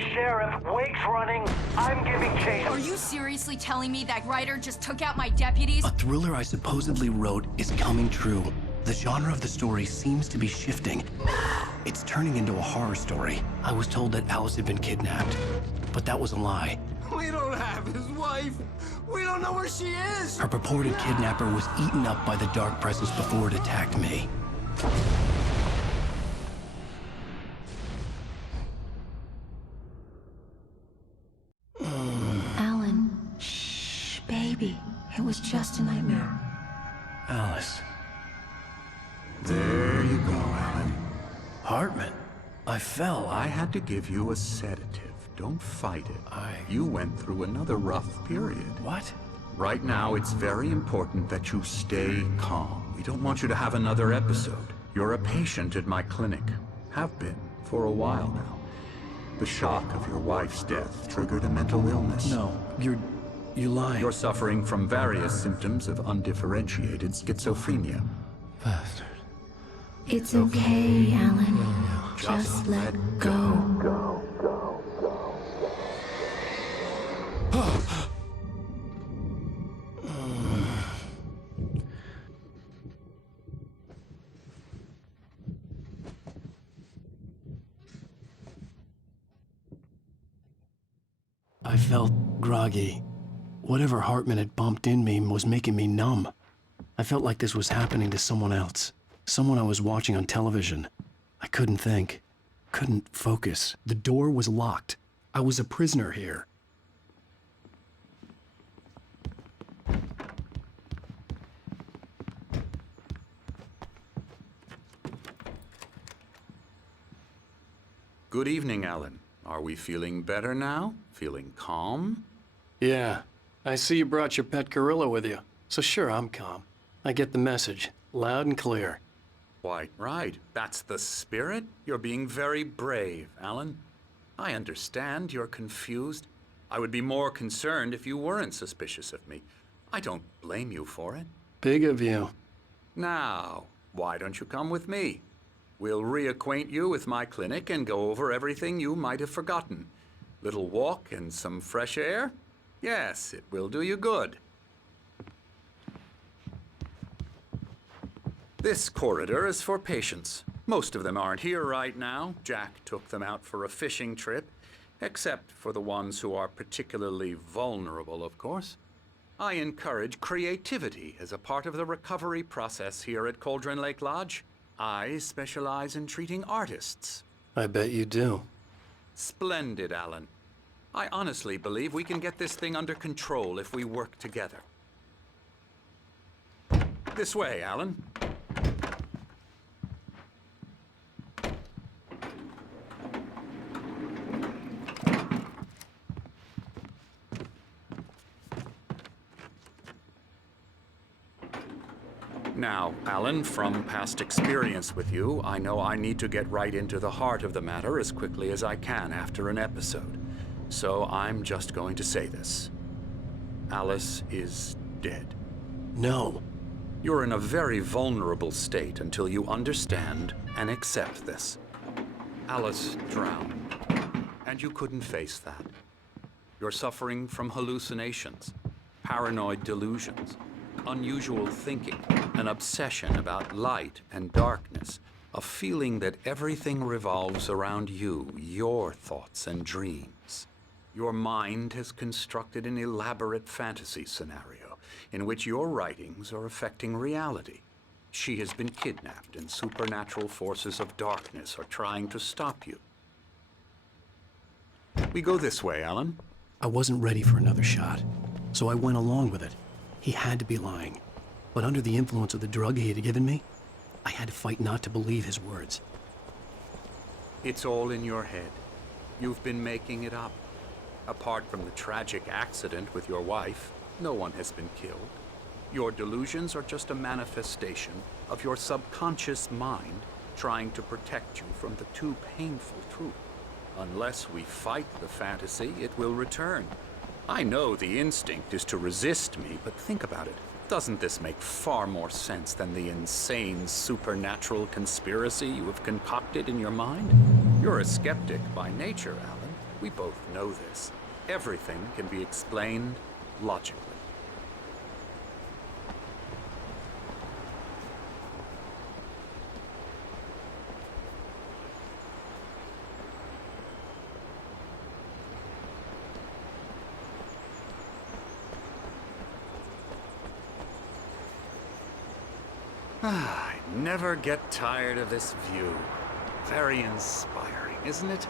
Sheriff, Wake's running. I'm giving chase. Are you seriously telling me that writer just took out my deputies? A thriller I supposedly wrote is coming true. The genre of the story seems to be shifting. It's turning into a horror story. I was told that Alice had been kidnapped, but that was a lie. We don't have his wife. We don't know where she is. Her purported kidnapper was eaten up by the dark presence before it attacked me. Alan, shh, baby. It was just a nightmare. Alice. There you go, Alan. Hartman. I fell. I had to give you a sedative. Don't fight it. You went through another rough period. What? Right now, it's very important that you stay calm. We don't want you to have another episode. You're a patient at my clinic. Have been for a while now. The shock of your wife's death triggered a mental illness. No, you lied. You're suffering from various symptoms of undifferentiated schizophrenia. Bastard. It's okay, Alan. Just let go. I felt groggy. Whatever Hartman had bumped in me was making me numb. I felt like this was happening to someone else. Someone I was watching on television. I couldn't think. Couldn't focus. The door was locked. I was a prisoner here. Good evening, Alan. Are we feeling better now? Feeling calm? Yeah. I see you brought your pet gorilla with you. So sure, I'm calm. I get the message. Loud and clear. Quite right. That's the spirit. You're being very brave, Alan. I understand you're confused. I would be more concerned if you weren't suspicious of me. I don't blame you for it. Big of you. Now, why don't you come with me? We'll reacquaint you with my clinic and go over everything you might have forgotten. Little walk and some fresh air? Yes, it will do you good. This corridor is for patients. Most of them aren't here right now. Jack took them out for a fishing trip, except for the ones who are particularly vulnerable, of course. I encourage creativity as a part of the recovery process here at Cauldron Lake Lodge. I specialize in treating artists. I bet you do. Splendid, Alan. I honestly believe we can get this thing under control if we work together. This way, Alan. Now, Alan, from past experience with you, I know I need to get right into the heart of the matter as quickly as I can after an episode. So I'm just going to say this. Alice is dead. No. You're in a very vulnerable state until you understand and accept this. Alice drowned, and you couldn't face that. You're suffering from hallucinations, paranoid delusions, unusual thinking, an obsession about light and darkness, a feeling that everything revolves around you, your thoughts and dreams. Your mind has constructed an elaborate fantasy scenario in which your writings are affecting reality. She has been kidnapped and supernatural forces of darkness are trying to stop you. We go this way, Alan. I wasn't ready for another shot, so I went along with it. He had to be lying. But under the influence of the drug he had given me, I had to fight not to believe his words. It's all in your head. You've been making it up. Apart from the tragic accident with your wife, no one has been killed. Your delusions are just a manifestation of your subconscious mind trying to protect you from the too painful truth. Unless we fight the fantasy, it will return. I know the instinct is to resist me, but think about it. Doesn't this make far more sense than the insane supernatural conspiracy you have concocted in your mind? You're a skeptic by nature, Alan. We both know this. Everything can be explained logically. I never get tired of this view. Very inspiring, isn't it?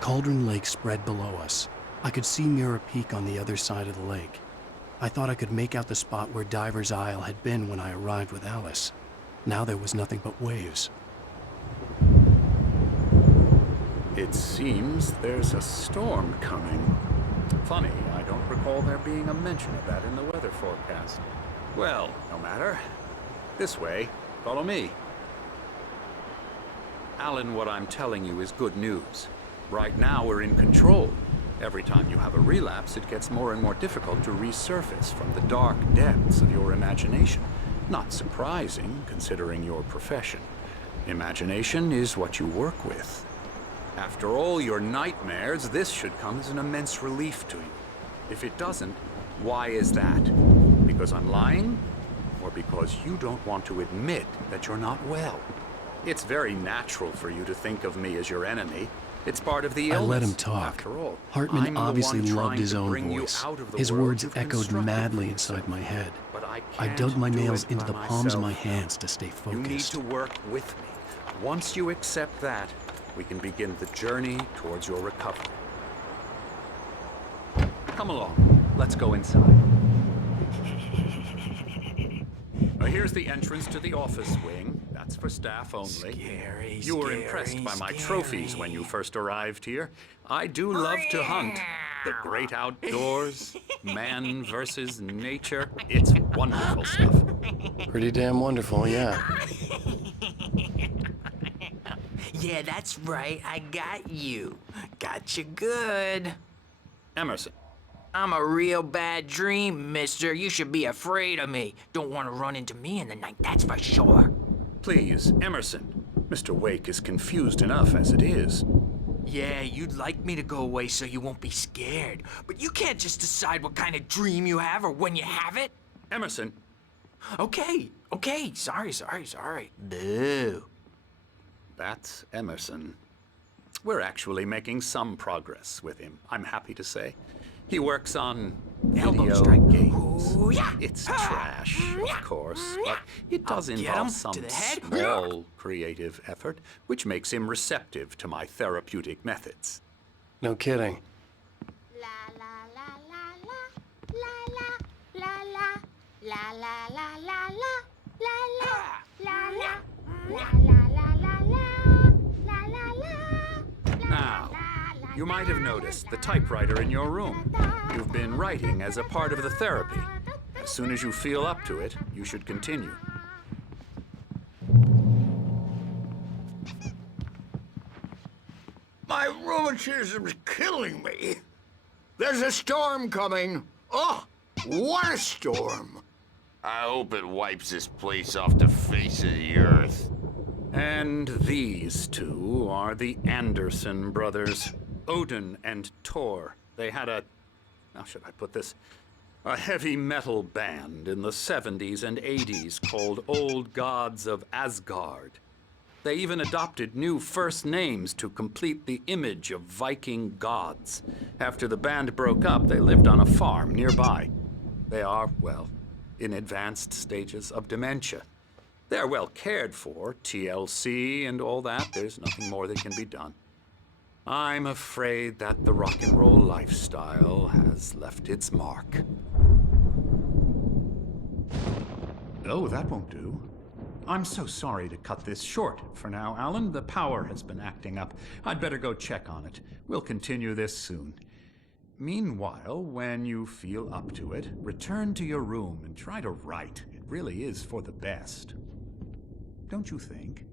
Cauldron Lake spread below us. I could see Mirror Peak on the other side of the lake. I thought I could make out the spot where Diver's Isle had been when I arrived with Alice. Now there was nothing but waves. It seems there's a storm coming. Funny, I don't recall there being a mention of that in the weather forecast. Well, no matter. This way. Follow me. Alan, what I'm telling you is good news. Right now, we're in control. Every time you have a relapse, it gets more and more difficult to resurface from the dark depths of your imagination. Not surprising, considering your profession. Imagination is what you work with. After all your nightmares, this should come as an immense relief to you. If it doesn't, why is that? Because I'm lying? Or because you don't want to admit that you're not well? It's very natural for you to think of me as your enemy. It's part of the illness. I let him talk. After all, Hartman I'm the obviously one loved trying his to own bring you voice. out of the His world words you've echoed constructed madly for inside yourself. my head. But I I can't dug my do nails it into by the palms of my myself. hands to stay You need focused. to work with me. Once you accept that, we can begin the journey towards your recovery. Come along. Let's go inside. Here's the entrance to the office wing. That's for staff only. You were impressed by my trophies when you first arrived here. I do love to hunt. The great outdoors, man versus nature. It's wonderful stuff. Pretty damn wonderful, yeah. Yeah, that's right. I got you. Got you good. Emerson. I'm a real bad dream, mister. You should be afraid of me. Don't want to run into me in the night, that's for sure. Please, Emerson. Mr. Wake is confused enough as it is. Yeah, you'd like me to go away so you won't be scared. But you can't just decide what kind of dream you have or when you have it. Emerson. Okay. Sorry. Boo. That's Emerson. We're actually making some progress with him, I'm happy to say. He works on Elbow video strike. games. Ooh, yeah. It's trash, of course, but it does I'll get involve him some to the head. small creative effort, which makes him receptive to my therapeutic methods. No kidding. La la la la la la la la la la la la la la la Now, you might have noticed the typewriter in your room. You've been writing as a part of the therapy. As soon as you feel up to it, you should continue. My rheumatism's killing me. There's a storm coming. Oh, what a storm. I hope it wipes this place off the face of the earth. And these two are the Anderson brothers, Odin and Tor. They had a, how should I put this? A heavy metal band in the 70s and 80s called Old Gods of Asgard. They even adopted new first names to complete the image of Viking gods. After the band broke up, they lived on a farm nearby. They are, well, in advanced stages of dementia. They're well cared for, TLC and all that. There's nothing more that can be done. I'm afraid that the rock and roll lifestyle has left its mark. Oh, that won't do. I'm so sorry to cut this short for now, Alan. The power has been acting up. I'd better go check on it. We'll continue this soon. Meanwhile, when you feel up to it, return to your room and try to write. It really is for the best. Don't you think?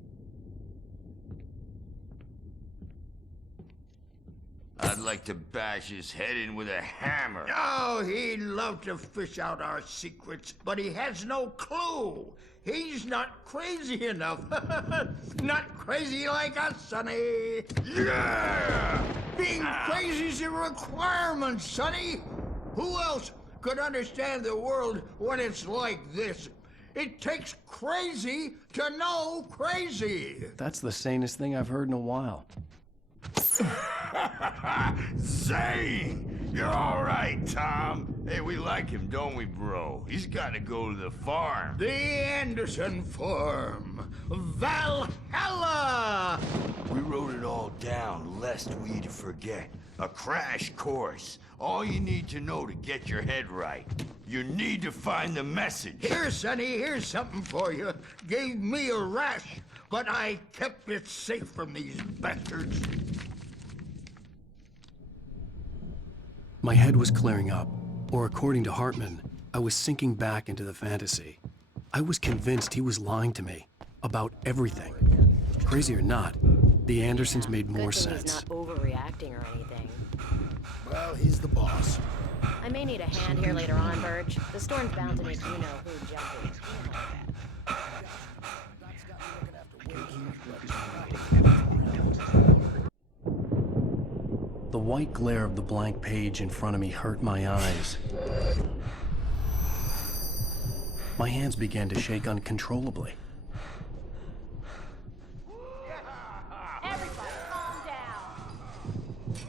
I'd like to bash his head in with a hammer. Oh, he'd love to fish out our secrets, but he has no clue. He's not crazy enough. Not crazy like us, Sonny. Yeah! Being crazy's a requirement, Sonny. Who else could understand the world when it's like this? It takes crazy to know crazy. That's the sanest thing I've heard in a while. Zane! You're all right, Tom. Hey, we like him, don't we, bro? He's got to go to the farm. The Anderson Farm. Valhalla! We wrote it all down, lest we forget. A crash course. All you need to know to get your head right. You need to find the message. Here, Sonny, here's something for you. Gave me a rash, but I kept it safe from these bastards. My head was clearing up, or according to Hartman, I was sinking back into the fantasy. I was convinced he was lying to me about everything. Crazy or not, the Andersons made more sense. He's not overreacting or anything. Well, he's the boss. I may need a hand here later on, Birch. The storm's bound to make you know who jumping. The white glare of the blank page in front of me hurt my eyes. My hands began to shake uncontrollably. Everybody, calm down.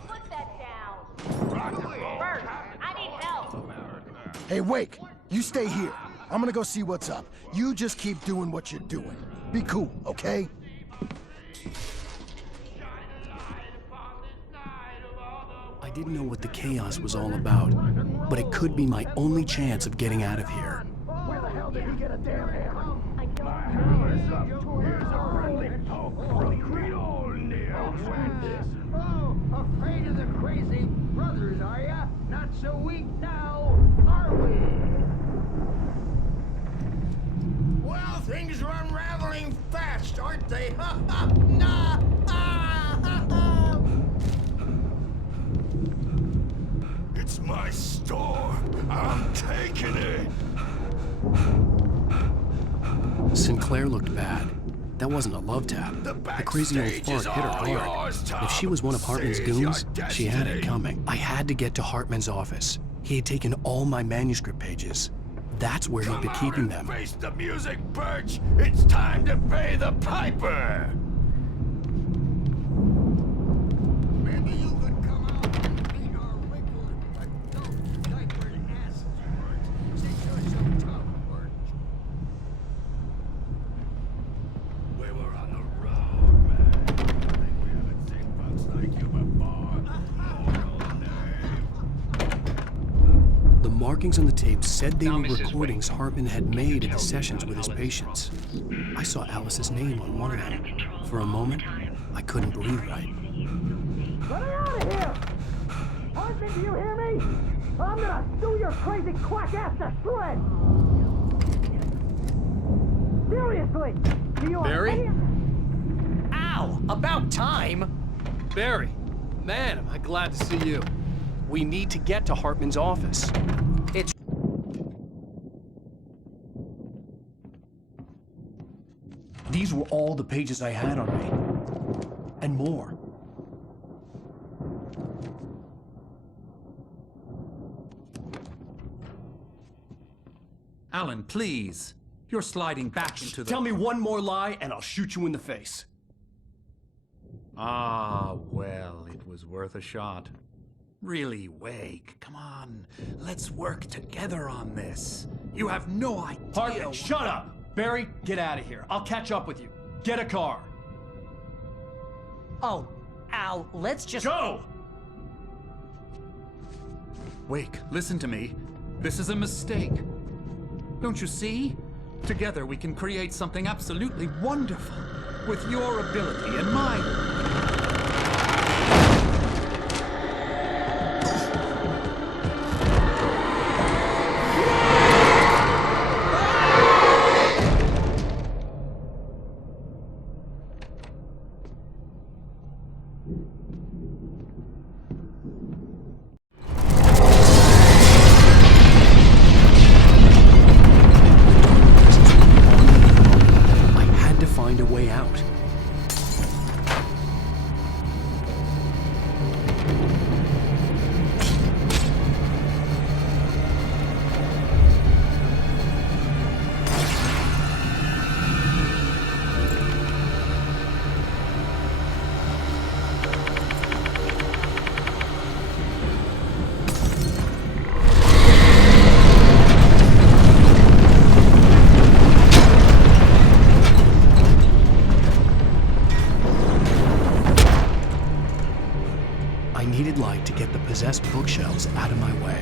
Put that down. Bert, I need help. Hey, Wake, you stay here. I'm gonna go see what's up. You just keep doing what you're doing. Be cool, okay? I didn't know what the chaos was all about, but it could be my only chance of getting out of here. Where the hell did he get a damn hammer? I don't Oh, afraid of the crazy brothers, are ya? Not so weak now, are we? Well, things are unraveling fast, aren't they? Ha ha! Nah! Ah, ha, ha. It's my store. I'm taking it. Sinclair looked bad. That wasn't a love tap. The crazy old fart hit her hard. If she was one of Hartman's goons, she had it coming. I had to get to Hartman's office. He had taken all my manuscript pages. That's where he'd been keeping them. Face the music, Birch. It's time to pay the piper. Maybe you could come out and beat our wrinkled, diapered asses, Bert. Since you're so tough, Bert. We were on the road, man. I think we haven't seen bugs like you before. The markings on the tape said they were recordings Hartman had made in the sessions with his patients. I saw Alice's name on one of them. For a moment, I couldn't breathe right. Let her out of here! Hartman, do you hear me? I'm gonna sue your crazy quack ass to shreds! Seriously! Do you Barry? Ow! About time! Barry, man, am I glad to see you. We need to get to Hartman's office. It's... These were all the pages I had on me. And more. Alan, please. You're sliding back into the... Tell me one more lie and I'll shoot you in the face. Ah, well, it was worth a shot. Really, Wake, come on. Let's work together on this. You have no idea... Hartman, shut up! Barry, get out of here. I'll catch up with you. Get a car. Oh, Al, let's just... Go! Wake, listen to me. This is a mistake. Don't you see? Together we can create something absolutely wonderful. With your ability and mine. get the possessed bookshelves out of my way.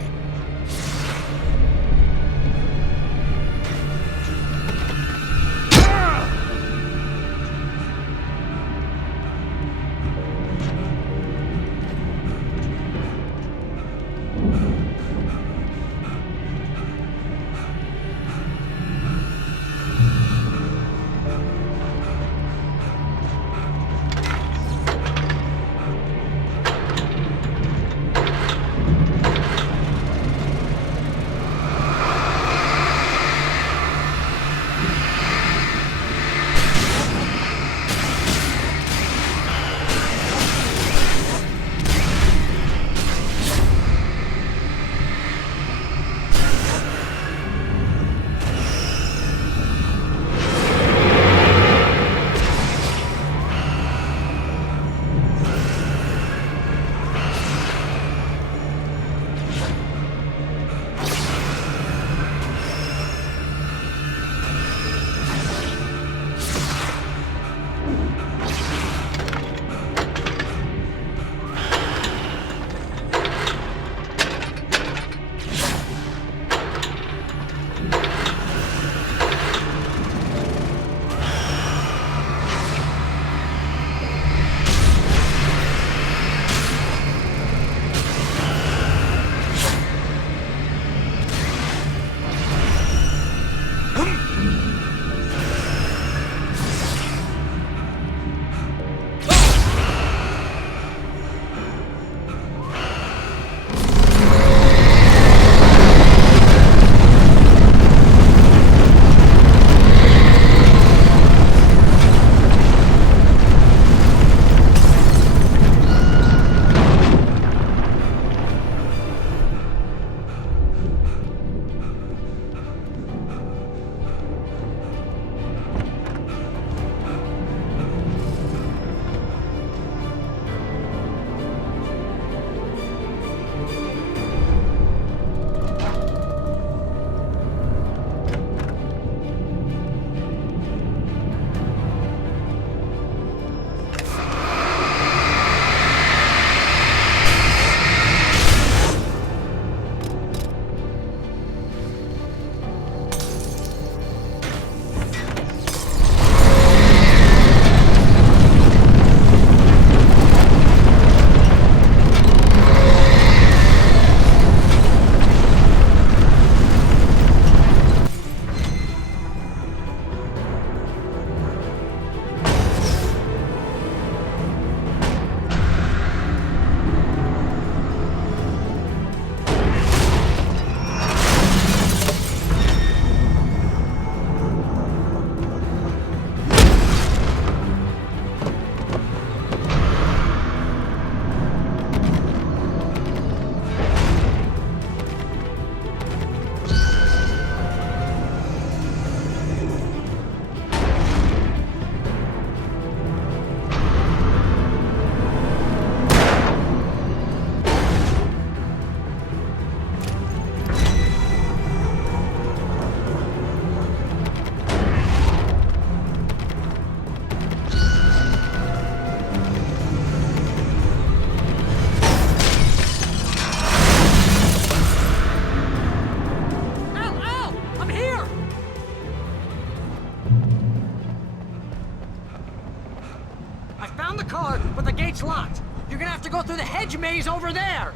gate's locked. You're gonna have to go through the hedge maze over there.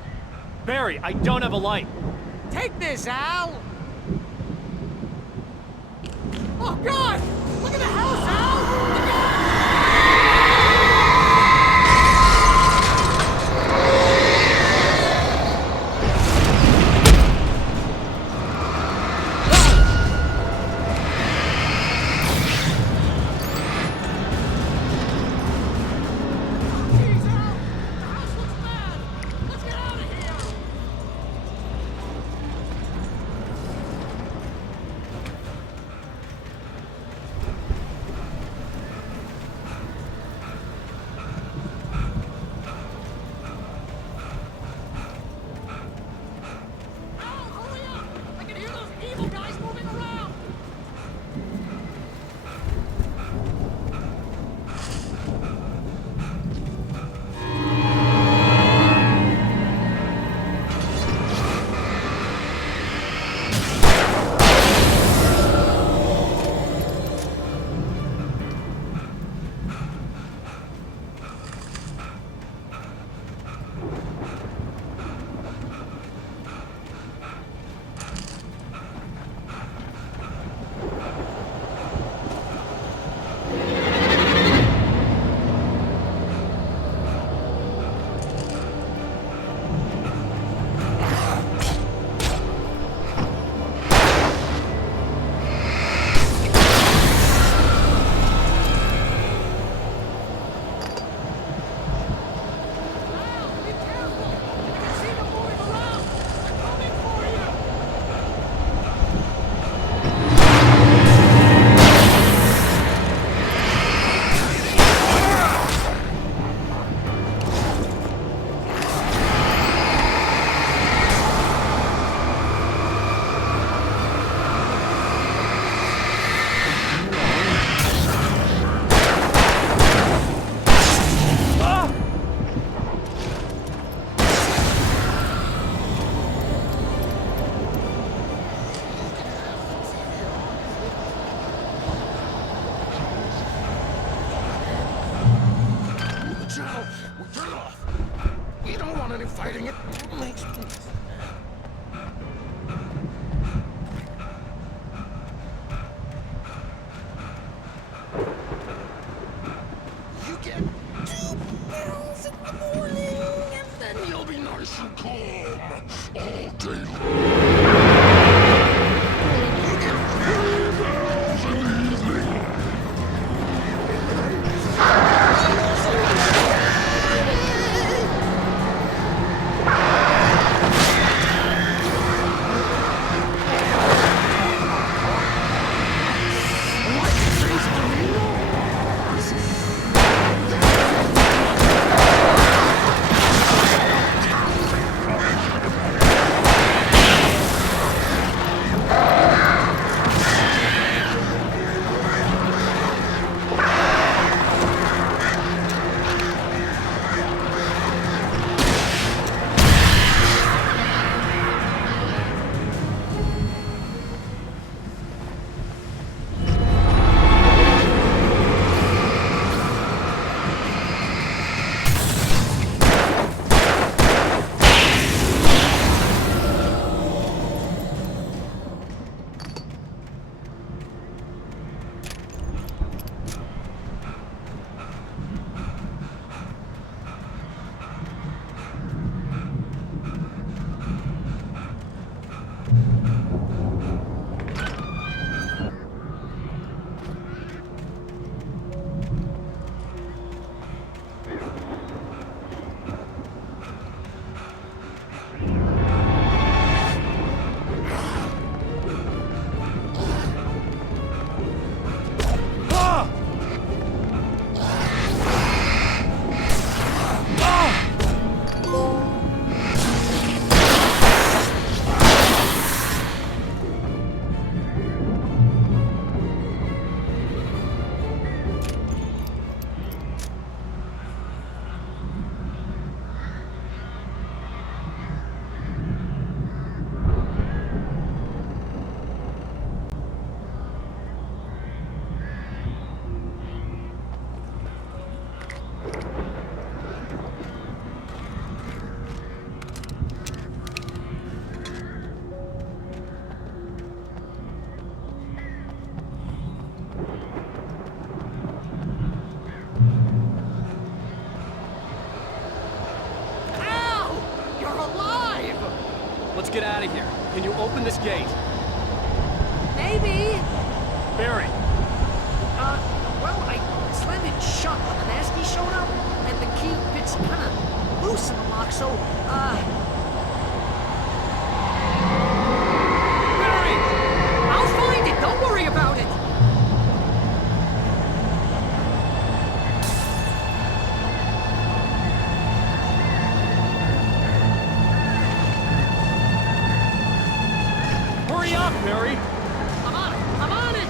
Barry, I don't have a light. Take this, Al. Oh, God! Look at the house, Al! Look at... Let's get out of here. Can you open this gate? Maybe. Barry. Well, I slammed it shut when the nasty showed up, and the key fits kind of loose in the lock, so, Barry! I'll find it! Don't worry about it! Hurry up, Barry! I'm on it! I'm on it!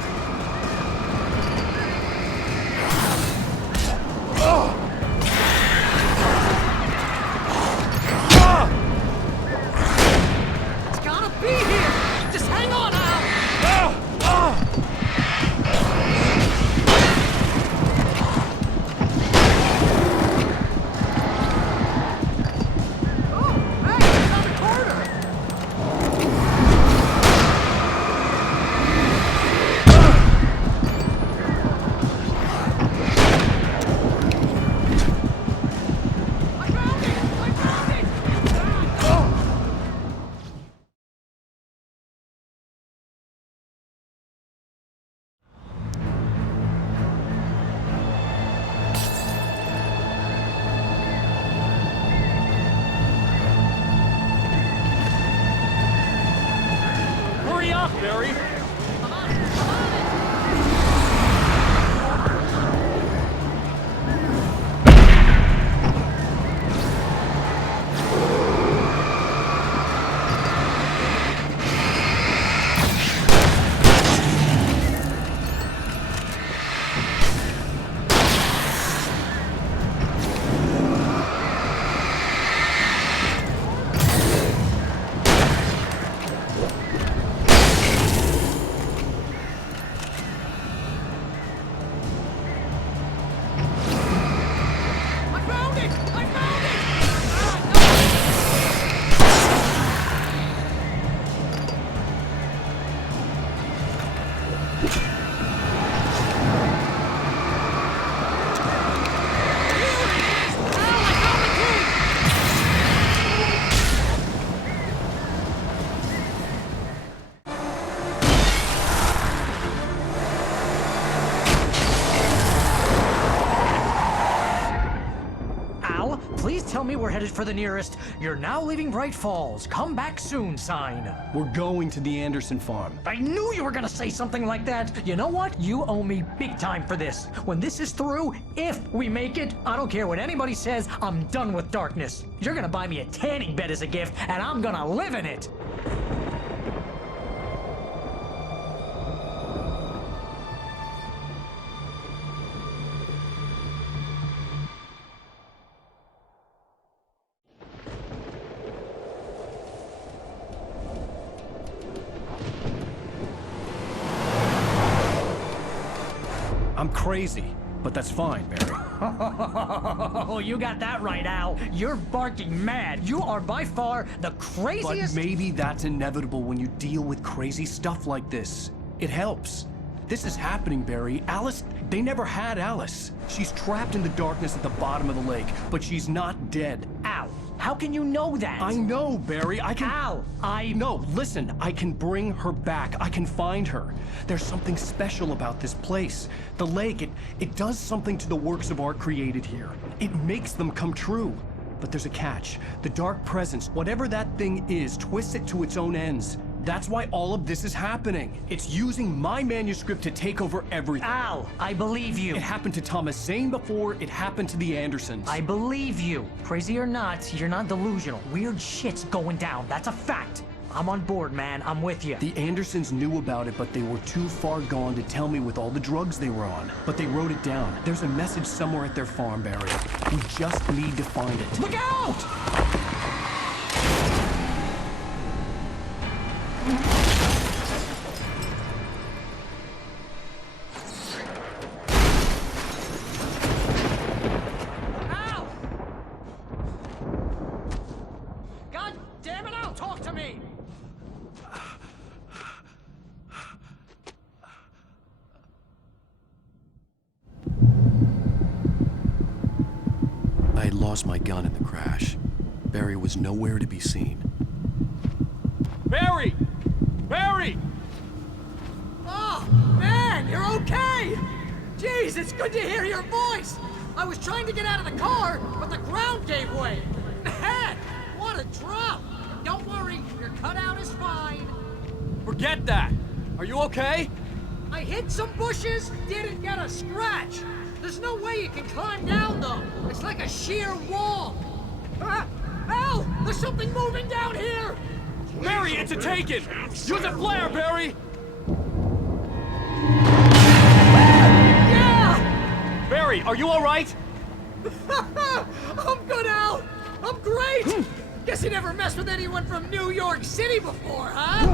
It's gotta be here! Just hang on, Al! Oh, hey, it's on the corner! Hurry up, Barry! we're headed for the nearest "You're now leaving Bright Falls. Come back soon" sign. We're going to the Anderson farm. I knew you were gonna say something like that. You know what? You owe me big time for this. When this is through, if we make it, I don't care what anybody says, I'm done with darkness. You're gonna buy me a tanning bed as a gift, and I'm gonna live in it. I'm crazy, but that's fine, Barry. Oh, you got that right, Al. You're barking mad. You are by far the craziest— But maybe that's inevitable when you deal with crazy stuff like this. It helps. This is happening, Barry. Alice, they never had Alice. She's trapped in the darkness at the bottom of the lake, but she's not dead. Al, how can you know that? I know, Barry. I can— Al, No, listen. I can bring her back. I can find her. There's something special about this place. The lake, it does something to the works of art created here. It makes them come true. But there's a catch. The dark presence, whatever that thing is, twists it to its own ends. That's why all of this is happening. It's using my manuscript to take over everything. Al, I believe you. It happened to Thomas Zane before, it happened to the Andersons. I believe you. Crazy or not, you're not delusional. Weird shit's going down. That's a fact. I'm on board, man. I'm with you. The Andersons knew about it, but they were too far gone to tell me with all the drugs they were on. But they wrote it down. There's a message somewhere at their farm, Barry. We just need to find it. Look out! I had lost my gun in the crash. Barry was nowhere to be seen. Barry! Barry! Oh, man, you're okay! Jeez, it's good to hear your voice! I was trying to get out of the car, but the ground gave way! Man, what a drop! Don't worry, your cutout is fine. Forget that! Are you okay? I hit some bushes, didn't get a scratch! There's no way you can climb down, though. It's like a sheer wall. Al! There's something moving down here! Barry, it's a taken! Use a flare, Barry! Yeah! Barry, are you alright? I'm good, Al! I'm great! Guess you never messed with anyone from New York City before, huh?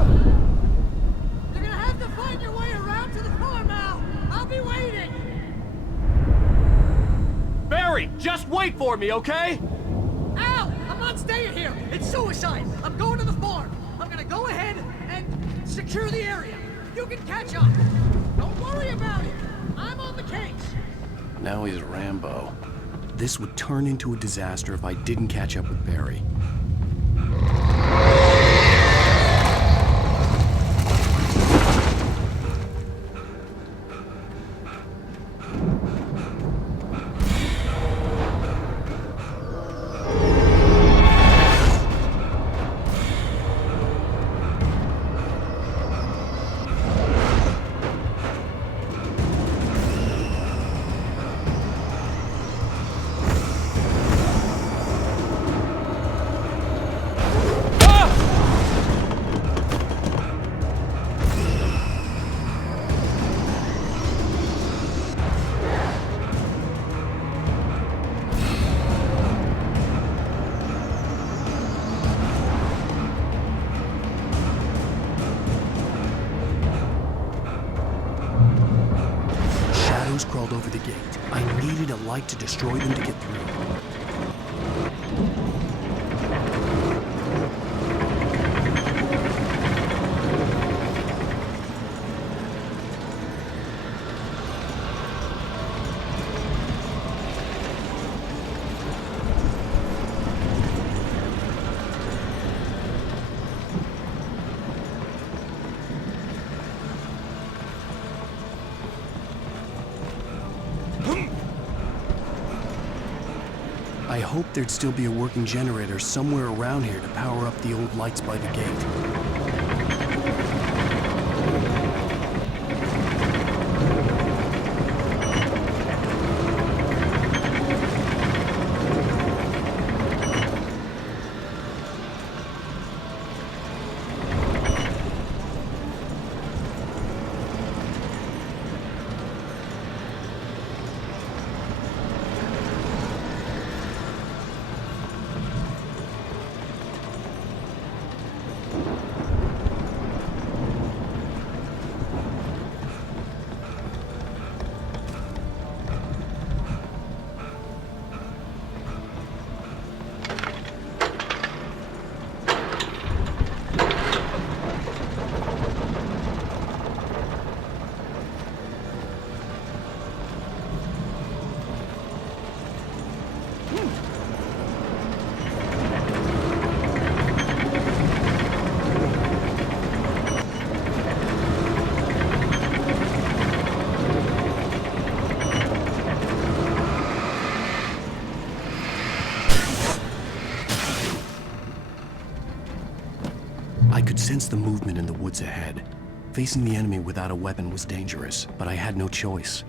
You're gonna have to find your way around to the farm, Al. I'll be waiting! Barry, just wait for me, okay? Al! I'm not staying here! It's suicide! I'm going to the farm! I'm gonna go ahead and secure the area. You can catch up. Don't worry about it. I'm on the case. Now he's Rambo. This would turn into a disaster if I didn't catch up with Barry. Crawled over the gate. I needed a light to destroy them to get through. I hoped there'd still be a working generator somewhere around here to power up the old lights by the gate. I could sense the movement in the woods ahead. Facing the enemy without a weapon was dangerous, but I had no choice.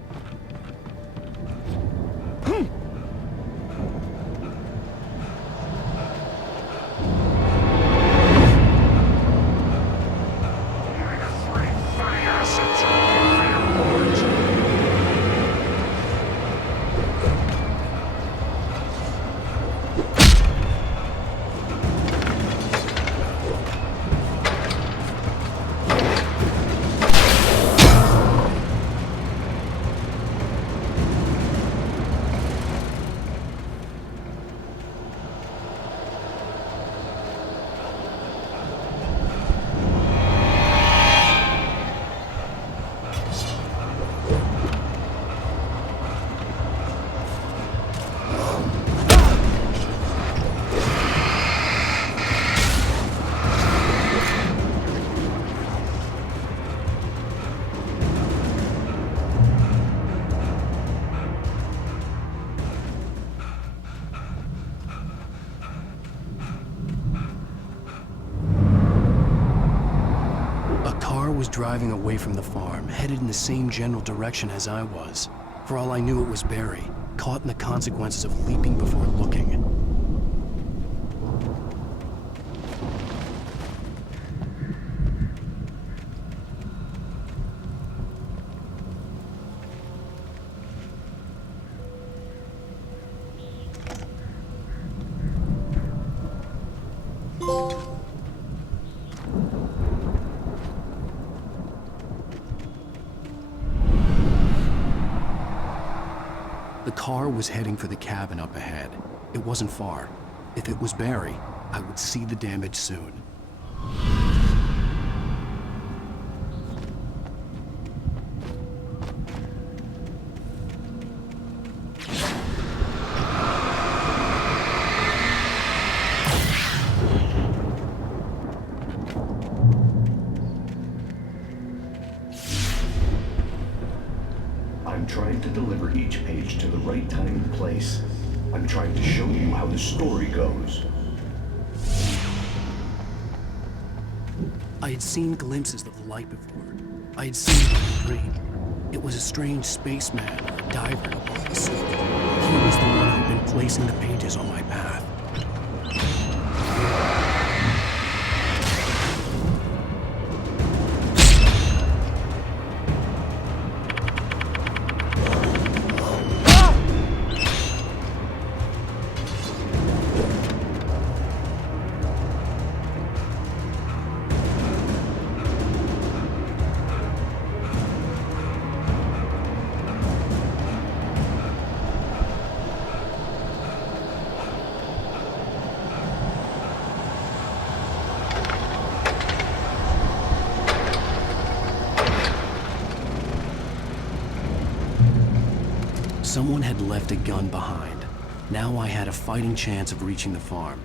Was driving away from the farm, headed in the same general direction as I was. For all I knew, it was Barry, caught in the consequences of leaping before looking. The car was heading for the cabin up ahead. It wasn't far. If it was Barry, I would see the damage soon. I'm trying to deliver each page to the right time and place. I'm trying to show you how the story goes. I had seen glimpses of the light before. I had seen it in a dream. It was a strange spaceman or a diver above the suit. He was the one who'd been placing the pages on my path. Someone had left a gun behind. Now I had a fighting chance of reaching the farm.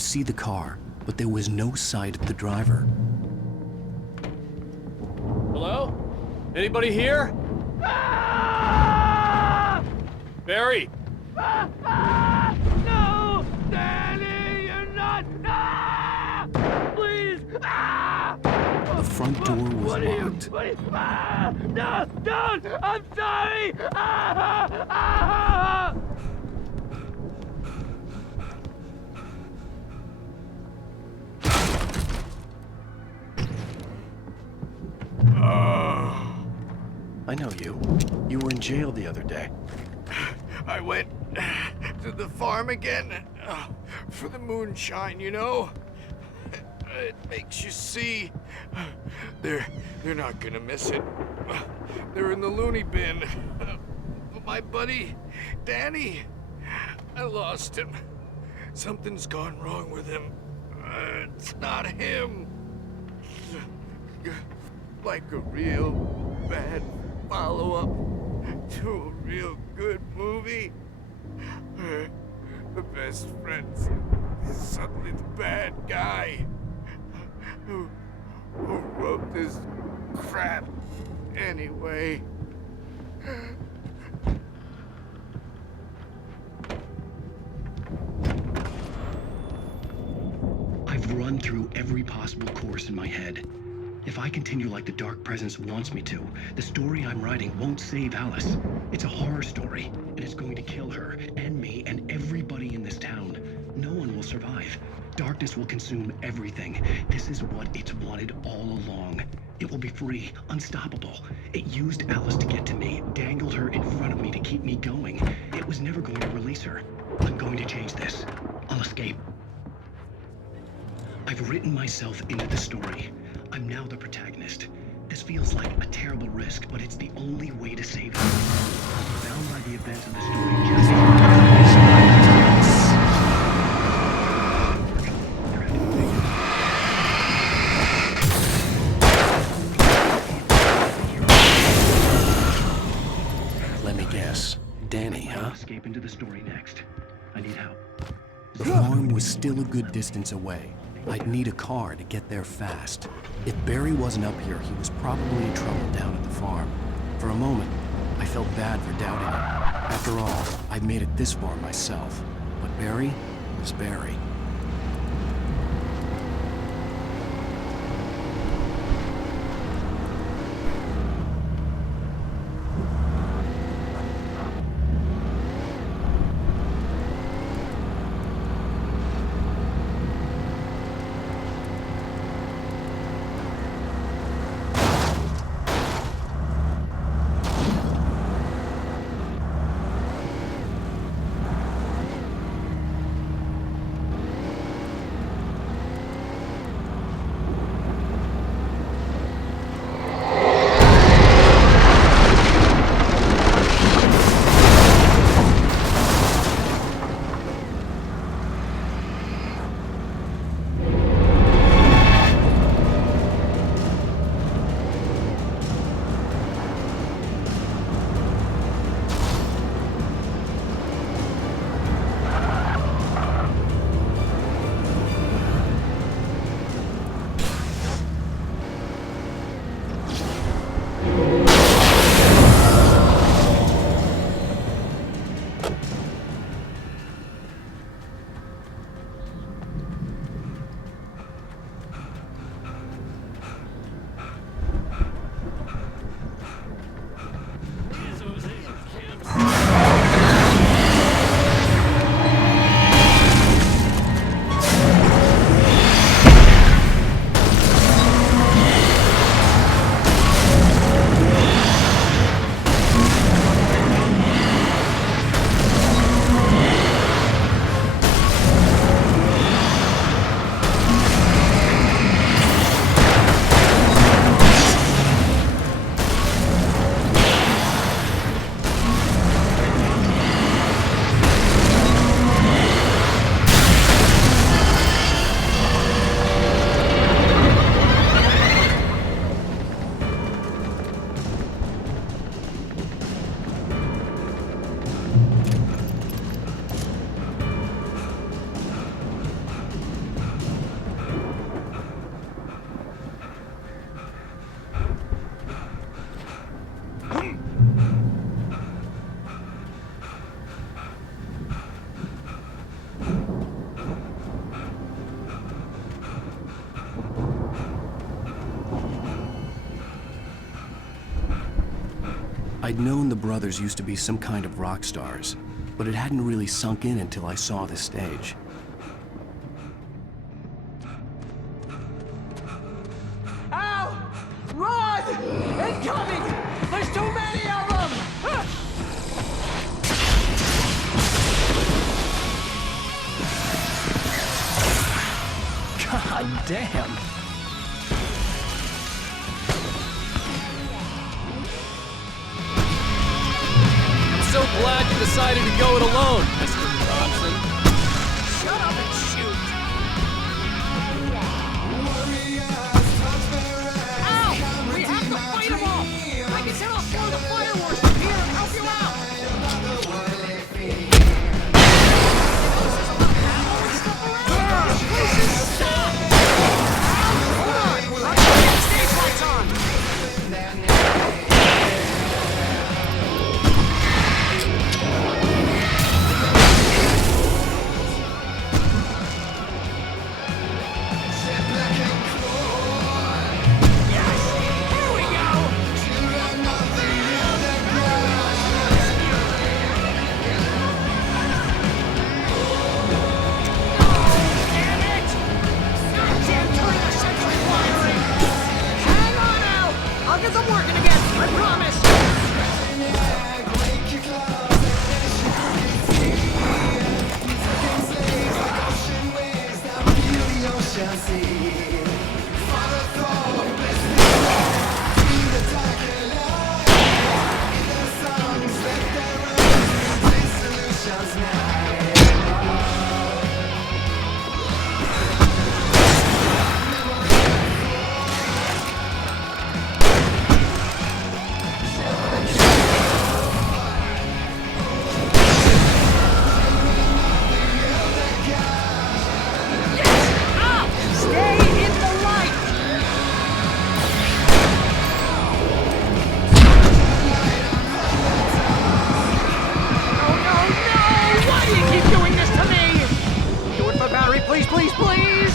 could see the car, but there was no sight of the driver. Hello? Anybody here? Barry! No! Danny, you're not! Please! The front door was locked. No! Don't! I'm sorry! I know you. You were in jail the other day. I went to the farm again for the moonshine, you know? It makes you see. They're not gonna miss it. They're in the loony bin. My buddy, Danny, I lost him. Something's gone wrong with him. It's not him. Like a real bad follow-up to a real good movie. The best friend's suddenly the bad guy who wrote this crap anyway. I've run through every possible course in my head. If I continue like the Dark Presence wants me to, the story I'm writing won't save Alice. It's a horror story, and it's going to kill her, and me, and everybody in this town. No one will survive. Darkness will consume everything. This is what it's wanted all along. It will be free, unstoppable. It used Alice to get to me, dangled her in front of me to keep me going. It was never going to release her. I'm going to change this. I'll escape. I've written myself into the story. I'm now the protagonist. This feels like a terrible risk, but it's the only way to save her. Bound by the events of the story, Let me guess. Danny, huh? Escape into the story next. I need help. The farm was still a good distance away. I'd need a car to get there fast. If Barry wasn't up here, he was probably in trouble down at the farm. For a moment, I felt bad for doubting him. After all, I'd made it this far myself. But Barry was Barry. I'd known the brothers used to be some kind of rock stars, but it hadn't really sunk in until I saw this stage. Ow! Run! Incoming! There's too many of them! God damn! I'm so glad you decided to go it alone, Mr. Thompson. Shut up and shoot! Ow! We have to fight them all! I can set off one of the fireworks from here and help you out! Stop! Hold on! I'm gonna get stage lights on! I'm working again, I promise! Please, please, please!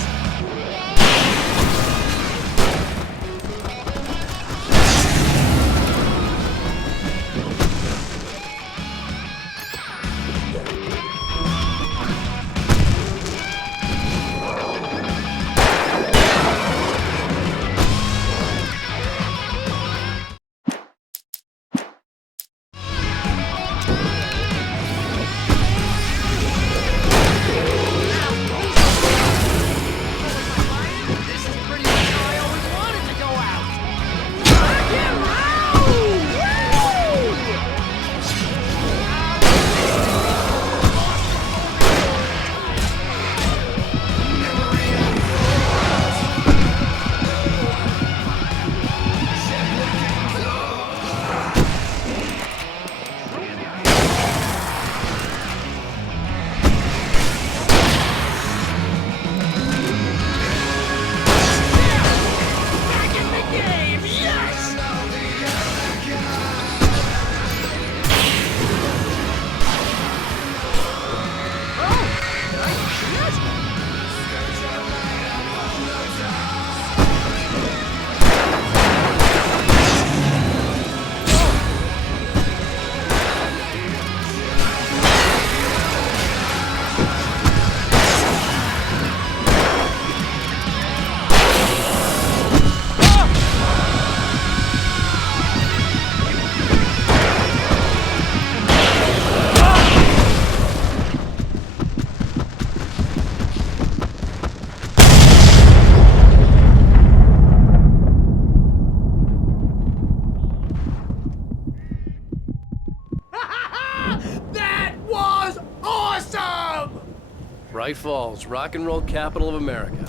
Bright Falls, rock and roll capital of America.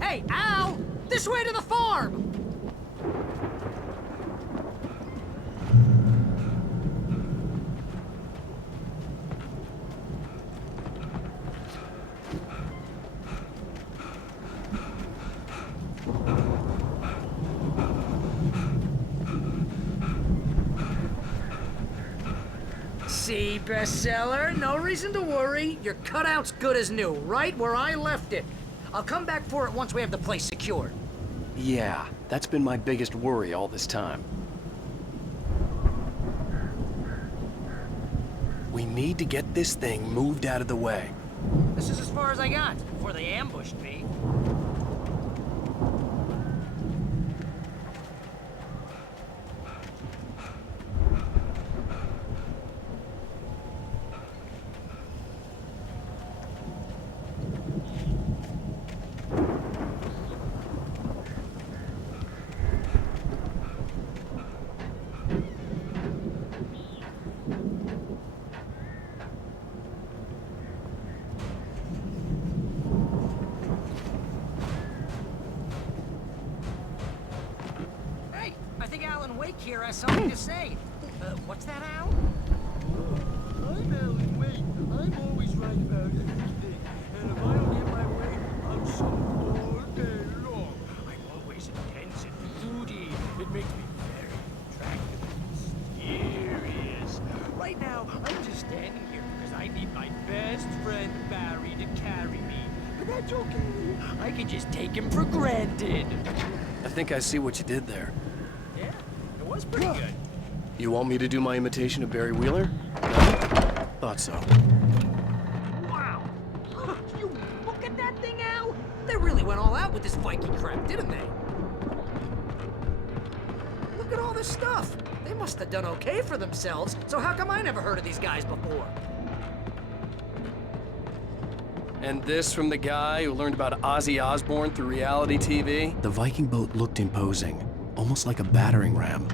Hey, Al! This way to the farm! See, bestseller, no reason to worry. Your cutout's good as new, right where I left it. I'll come back for it once we have the place secured. Yeah, that's been my biggest worry all this time. We need to get this thing moved out of the way. This is as far as I got before they ambushed me. Here has something to say. What's that, Al? I'm Alan Wake. I'm always right about everything. And if I don't get my way, I'm so all day long. I'm always intense and moody. It makes me very attractive and mysterious. Right now, I'm just standing here because I need my best friend Barry to carry me. But that's okay. I can just take him for granted. I think I see what you did there. Yeah, it was pretty good. You want me to do my imitation of Barry Wheeler? No? Thought so. Wow! You look at that thing, Al! They really went all out with this Viking crap, didn't they? Look at all this stuff! They must have done okay for themselves, so how come I never heard of these guys before? And this from the guy who learned about Ozzy Osbourne through reality TV? The Viking boat looked imposing, almost like a battering ram.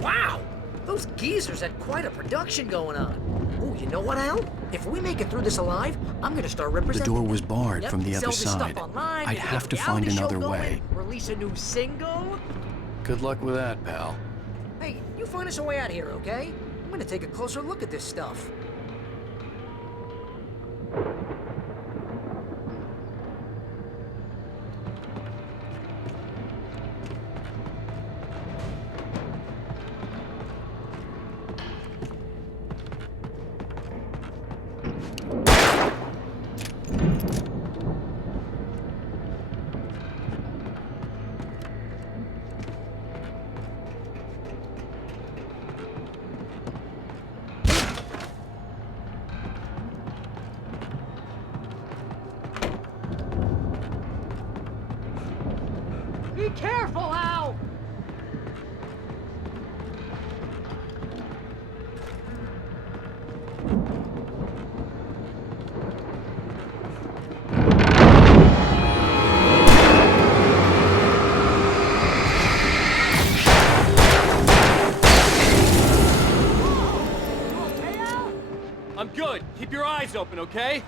Wow! Those geezers had quite a production going on. Oh, you know what, Al? If we make it through this alive, I'm gonna start The representing. door was barred Yep, from the sell other this stuff side. online, I'd maybe have get to a find reality show another going, way. Release a new single. Good luck with that, pal. Hey, you find us a way out of here, okay? I'm gonna take a closer look at this stuff. Be careful, Al! I'm good. Keep your eyes open, okay?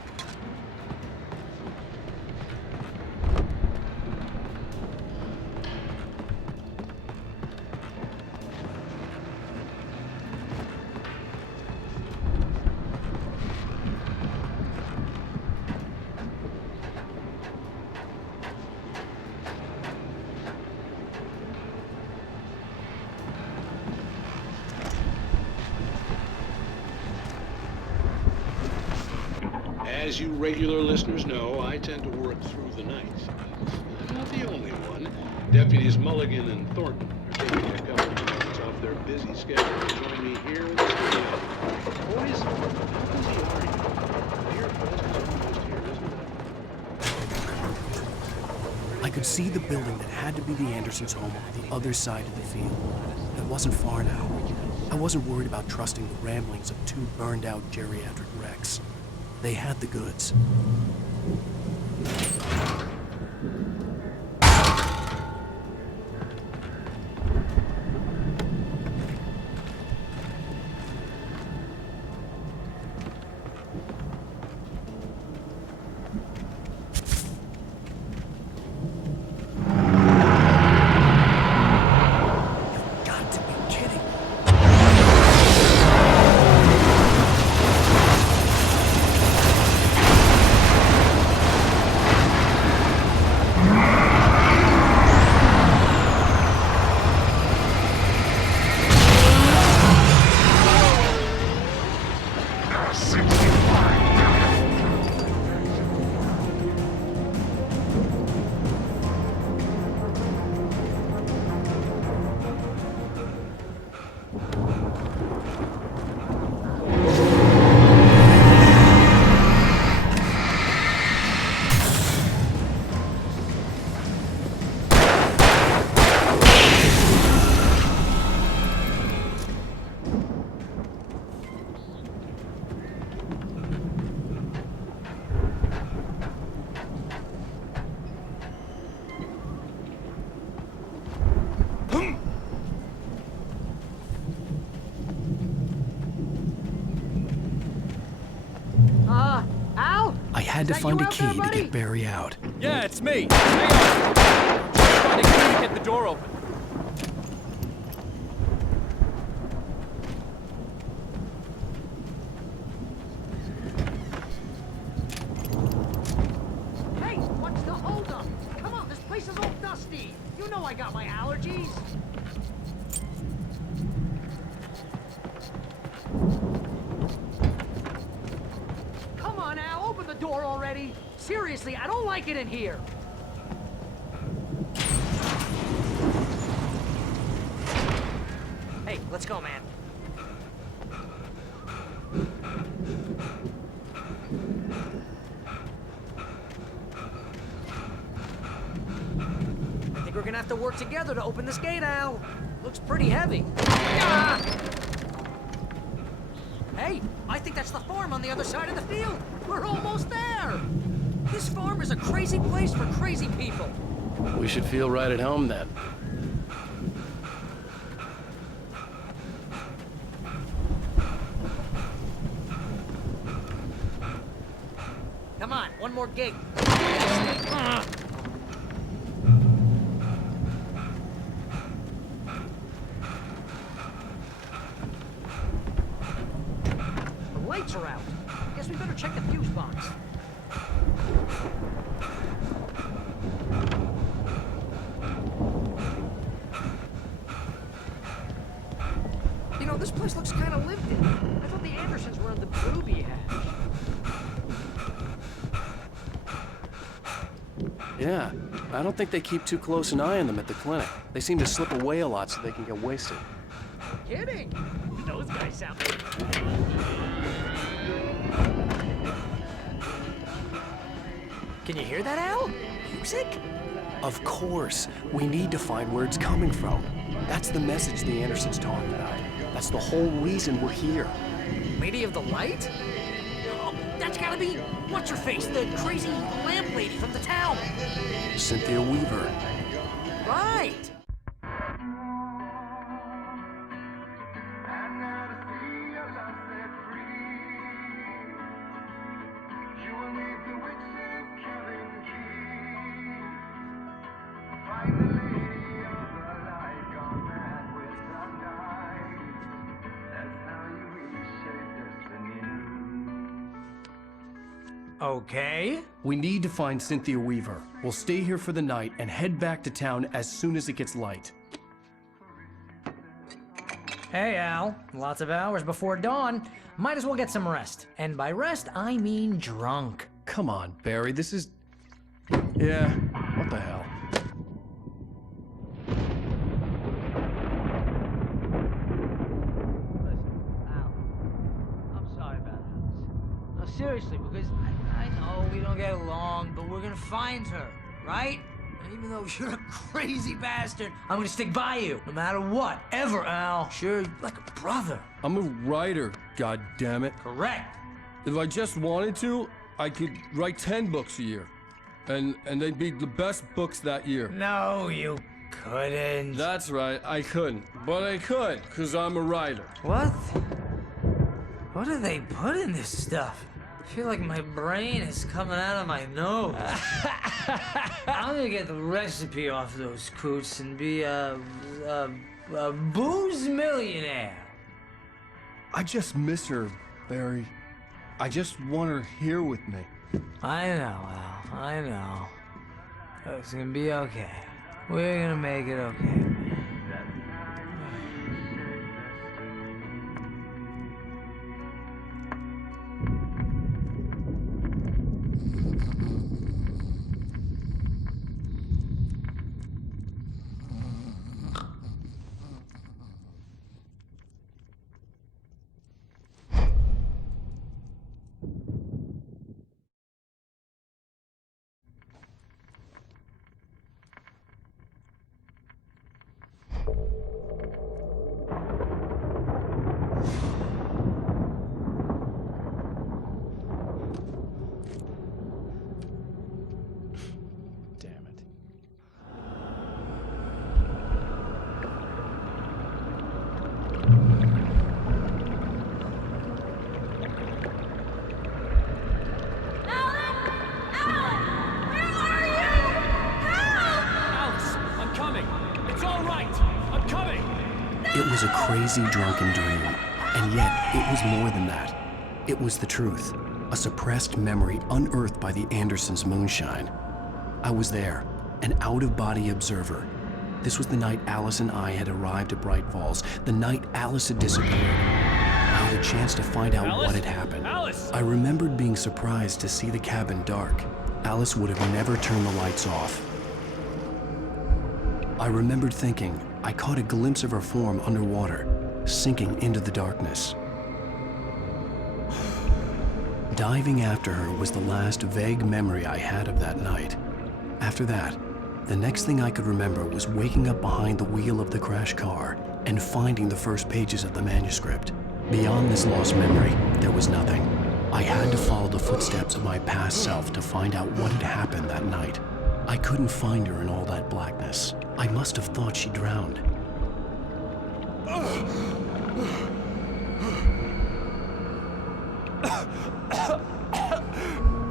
As you regular listeners know, I tend to work through the night. I'm not the only one. Deputies Mulligan and Thornton are taking a couple of minutes off their busy schedule to join me here in the studio. Boys, how busy are you? Your post is almost here, isn't it? I could see the building that had to be the Andersons' home on the other side of the field. It wasn't far now. I wasn't worried about trusting the ramblings of two burned-out geriatric wrecks. They had the goods. Al? I had to find a key to get Barry out. Yeah, it's me. Hang on. Just find a key to get the door open. Hey, what's the holdup? Come on, this place is all dusty. You know I got my allergies. Come on, Al, open the door already. Seriously, I don't like it in here. Hey, let's go, man. I think we're gonna have to work together to open this gate, Al. Looks pretty heavy. Ah! Hey, I think that's the farm on the other side of the field. We're almost there. This farm is a crazy place for crazy people. We should feel right at home then. one more gig. The lights are out. Guess we better check the fuse box. You know, this place looks kind of lived in. I thought the Andersons were on the booby hatch. Yeah, I don't think they keep too close an eye on them at the clinic. They seem to slip away a lot so they can get wasted. Kidding. Those guys sound... Can you hear that, Al? Music? Of course. We need to find where it's coming from. That's the message the Andersons talked about. That's the whole reason we're here. Lady of the Light? Oh, that's gotta be... What's-her-face? The crazy lamp lady from the town. Cynthia Weaver. Right. Okay. We need to find Cynthia Weaver. We'll stay here for the night and head back to town as soon as it gets light. Hey, Al. Lots of hours before dawn. Might as well get some rest. And by rest, I mean drunk. Come on, Barry, this is... Yeah, what the hell? Seriously, because I know we don't get along, but we're gonna find her, right? And even though you're a crazy bastard, I'm gonna stick by you, no matter what, ever, Al. Sure, like a brother. I'm a writer, goddammit. Correct. If I just wanted to, I could write 10 books a year. And they'd be the best books that year. No, you couldn't. That's right, I couldn't. But I could, because I'm a writer. What? What do they put in this stuff? I feel like my brain is coming out of my nose. I'm gonna get the recipe off those coots and be a booze millionaire. I just miss her, Barry. I just want her here with me. I know, Al. I know. It's gonna be okay. We're gonna make it okay. It was a crazy, drunken dream, and yet it was more than that. It was the truth, a suppressed memory unearthed by the Andersons' moonshine. I was there, an out-of-body observer. This was the night Alice and I had arrived at Bright Falls, the night Alice had disappeared. I had a chance to find out what had happened. Alice! I remembered being surprised to see the cabin dark. Alice would have never turned the lights off. I remembered thinking, I caught a glimpse of her form underwater, sinking into the darkness. Diving after her was the last vague memory I had of that night. After that, the next thing I could remember was waking up behind the wheel of the crashed car and finding the first pages of the manuscript. Beyond this lost memory, there was nothing. I had to follow the footsteps of my past self to find out what had happened that night. I couldn't find her in all that blackness. I must have thought she drowned.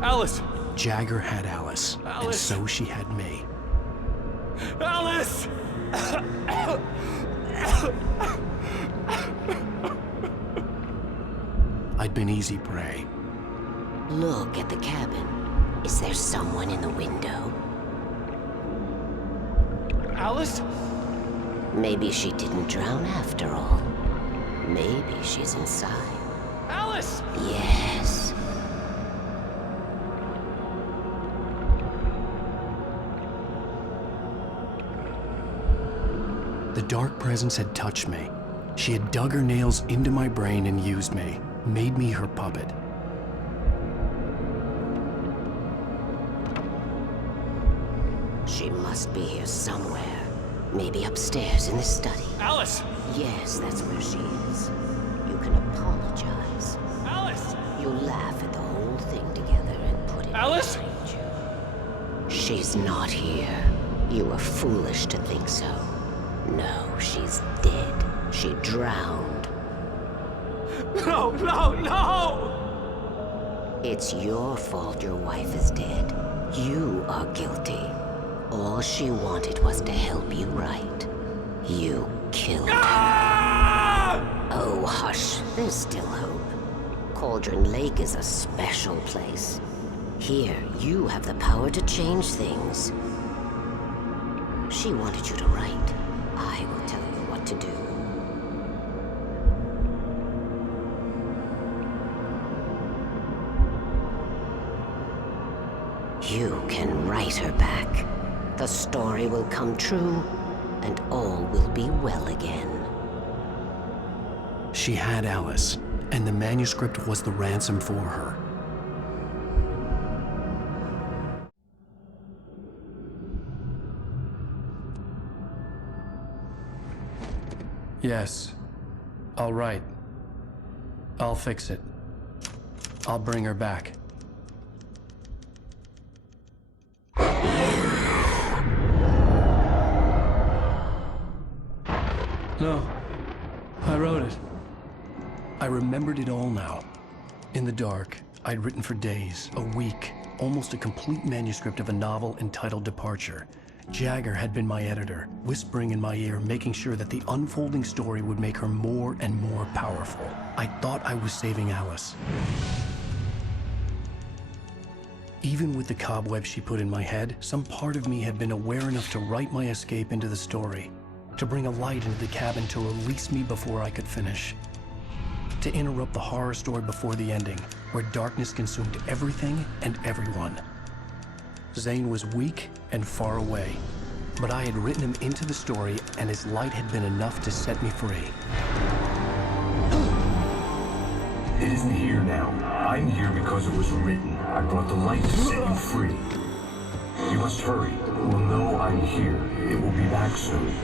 Alice! Jagger had Alice, and Alice! so she had me. Alice! I'd been easy prey. Look at the cabin. Is there someone in the window? Alice? Maybe she didn't drown after all. Maybe she's inside. Alice! Yes. The dark presence had touched me. She had dug her nails into my brain and used me, made me her puppet. She must be here somewhere. Maybe upstairs in the study. Alice! Yes, that's where she is. You can apologize. Alice! You laugh at the whole thing together and put it Alice? behind you. She's not here. You were foolish to think so. No, she's dead. She drowned. No, no, no! It's your fault your wife is dead. You are guilty. All she wanted was to help you right. You killed her. Oh, hush. There's still hope. Cauldron Lake is a special place. Here, you have the power to change things. She wanted you to write. I will tell you what to do. You can write her back. The story will come true, and all will be well again. She had Alice, and the manuscript was the ransom for her. Yes. All right. I'll fix it. I'll bring her back. No. I wrote it. I remembered it all now. In the dark, I'd written for days, a week, almost a complete manuscript of a novel entitled Departure. Jagger had been my editor, whispering in my ear, making sure that the unfolding story would make her more and more powerful. I thought I was saving Alice. Even with the cobwebs she put in my head, some part of me had been aware enough to write my escape into the story, to bring a light into the cabin to release me before I could finish, to interrupt the horror story before the ending, where darkness consumed everything and everyone. Zane was weak and far away, but I had written him into the story, and his light had been enough to set me free. It isn't here now. I'm here because it was written. I brought the light to set you free. You must hurry. It will know I'm here. It will be back soon.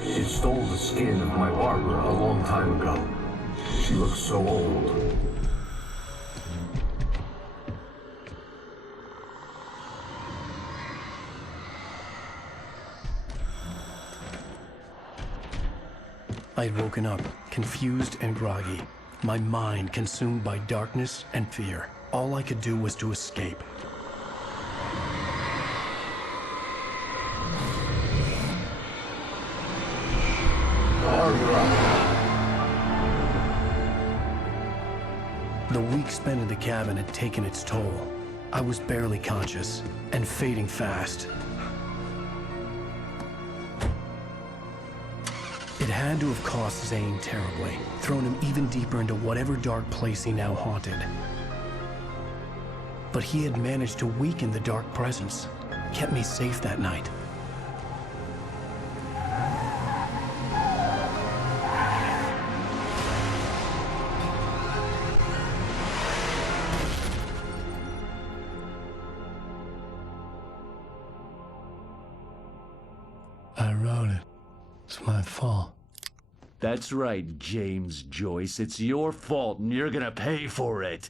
It stole the skin of my Barbara a long time ago. She looks so old. I'd woken up, confused and groggy, my mind consumed by darkness and fear. All I could do was to escape. The week spent in the cabin had taken its toll. I was barely conscious, and fading fast. It had to have cost Zane terribly, thrown him even deeper into whatever dark place he now haunted. But he had managed to weaken the dark presence, kept me safe that night. I wrote it. It's my fault. That's right, James Joyce. It's your fault, and you're gonna pay for it.